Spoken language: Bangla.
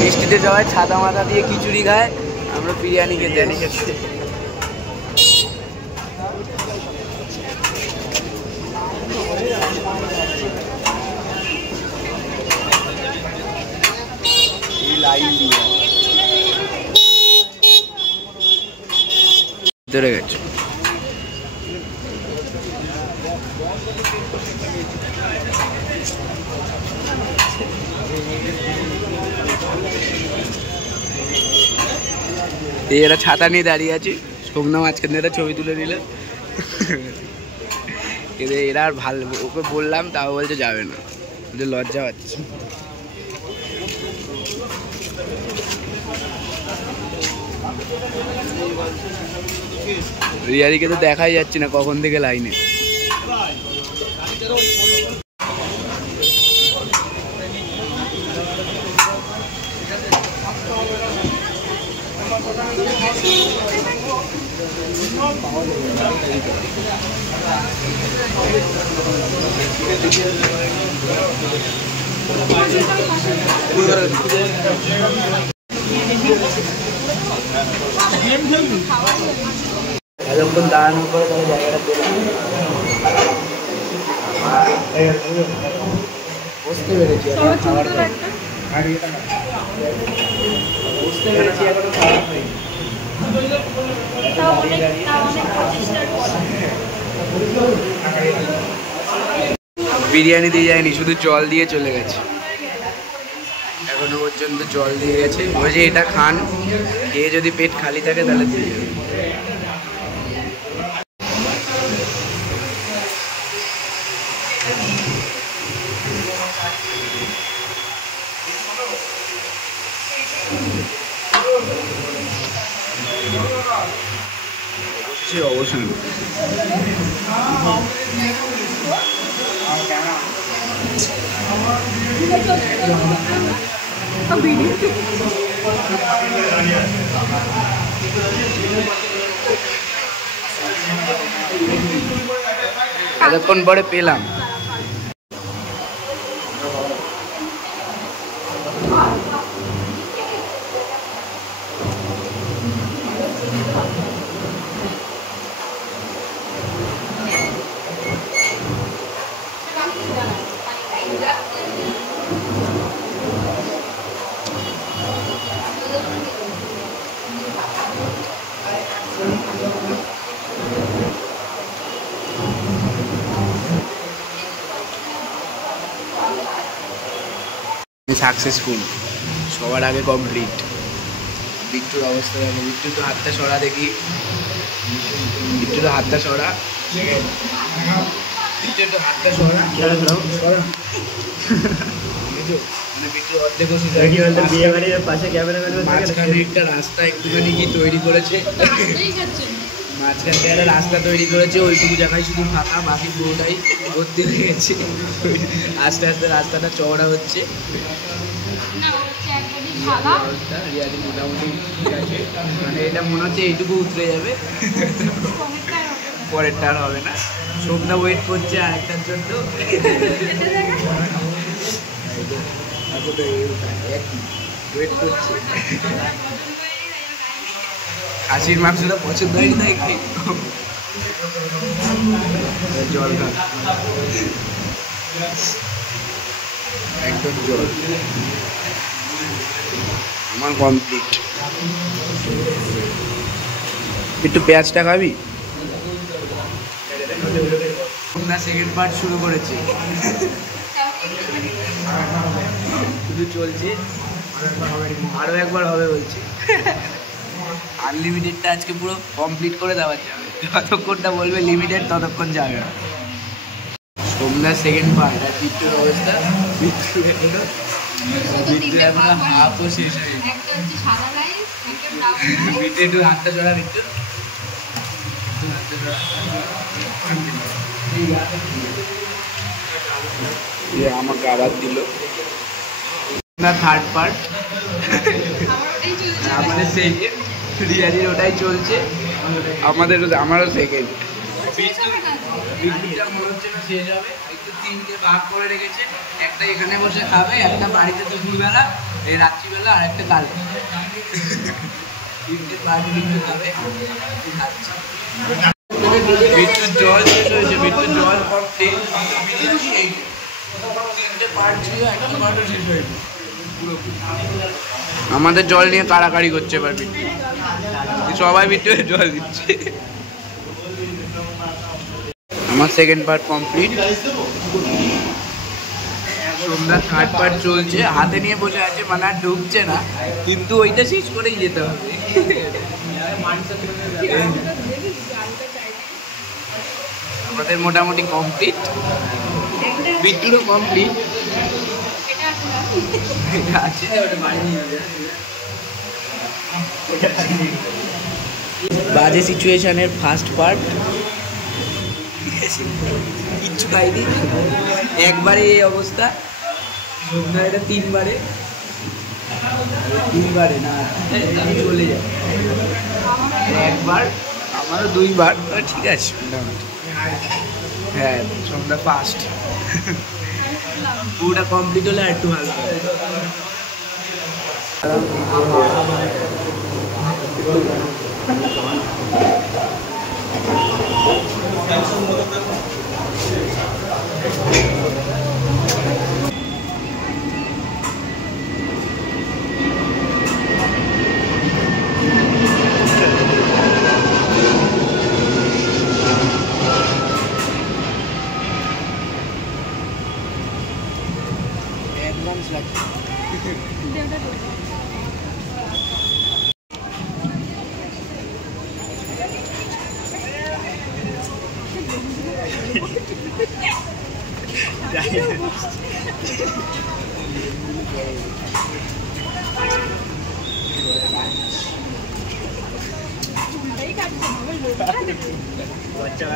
বৃষ্টিতে সবাই ছাতা মাথা দিয়ে খিচুড়ি খায়, আমরা বিরিয়ানি খেতে আনি খেতে। ভিতরে গেছে এরা ছাতা নিয়ে দাঁড়িয়ে আছে, সোমনা মাঝখানে একটা ছবি তুলে নিল। এরা আর ভালো, ওকে বললাম তাও বলছে যাবে না, লজ্জা পাচ্ছে। রিয়ারিকে তো দেখাই যাচ্ছে না কখন থেকে লাইনে। এতক্ষণ দাঁড়ানোর পরে তাহলে জায়গাটা পেলাম, বসতে পেরেছি। বুঝতে পেরেছি এখনো খারাপ নেই। বিরিয়ানি দিয়ে যায়নি, শুধু জল দিয়ে চলে গেছে। এখনো পর্যন্ত জল দিয়ে গেছে, বলছে এটা খান, খেয়ে যদি পেট খালি থাকে তাহলে দিয়ে যাবে। অবশ্যই এতক্ষণ পরে পেলাম। সাকসেসফুল, সবার আগে কমপ্লিট। বিট্টুর অবস্থা দেখো, বিট্টু তো হাতটা সরা দেখি, বিট্টু তো হাতটা সরা, বিট্টু তো হাতটা সরা, মাঝখানে একটা রাস্তা একটুখানি কি তৈরি করেছে, মাঝখানে একটা রাস্তা তৈরি করেছে, ওইটুকু জায়গায় শুধু ফাঁকা, বাকি পুরোটাই ভর্তি হয়ে গেছে। আস্তে আস্তে রাস্তাটা চওড়া হচ্ছে। মোটামুটি ঠিক আছে, মানে এটা মনে হচ্ছে এইটুকু উতরে যাবে, পরেরটা আর হবে না। সোমনা ওয়েট করছে আরেকটার জন্য, ওয়েট করছে। খাসির মাংসটা পছন্দ হয়নি তাই জল খা, একদম জল। আমার কমপ্লিট। একটু পেঁয়াজটা খাবি না? সেকেন্ড পার্ট শুরু করেছে, শুধু চলছে, আরও একবার হবে বলছে। আনলিমিটেডটা আজকে পুরো কমপ্লিট করে দেওয়া যাবে। যতক্ষণটা বলবে লিমিটেড ততক্ষণ যাবে না। সোমনাথ সেকেন্ড পার্ট আর বিট্টুর অবস্থা, বিট্টু এখনো হাফও শেষ হয়নি। বিট্টু একটু হাতটা জড়া, বিট্টু আমাকে আবার দিল না। থার্ড পার্ট আমাদের সেকেন্ড, রিয়ালির ওটাই চলছে, আমারও সেকেন্ড। বিট্টুটা মনে হচ্ছে না শেষ হবে, একটু তিনটে ভাগ করে রেখেছে, একটা এখানে বসে খাবে, একটা বাড়িতে দুপুরবেলা, এই রাত্রিবেলা, আর একটা কাল। তিনটে পার্টি বিট্টু খাবে। বিট্টুর জল শেষ হয়েছে, বিট্টুর জল কমপ্লিট। তিনটে পার্ট ছিল, একটা পার্টও শেষ হয়েছে। আমাদের জল নিয়ে কাড়াকাড়ি করছে এবার বিট্টু, সবাই বিট্টু জল দিচ্ছে। আমার second part complete, Somnath third part চলছে, হাতে নিয়ে বসে আছে, মানে আর ঢুকছে না, কিন্তু ওইটা শেষ করেই যেতে হবে। আমাদের মোটামুটি কমপ্লিট, বিট্টুরও কমপ্লিট। বাজে সিচুয়েশনের ফার্স্ট পার্ট, কিচ্ছু খাইনি, একবারে এই অবস্থা। এটা তিনবারে না, চলে যায় একবার, আমারও দুইবার, ঠিক আছে মোটামুটি। হ্যাঁ, সন্ধ্যা ফার্স্ট পুরোটা কমপ্লিট হলে আর একটু ভালো হবে। বাচ্চা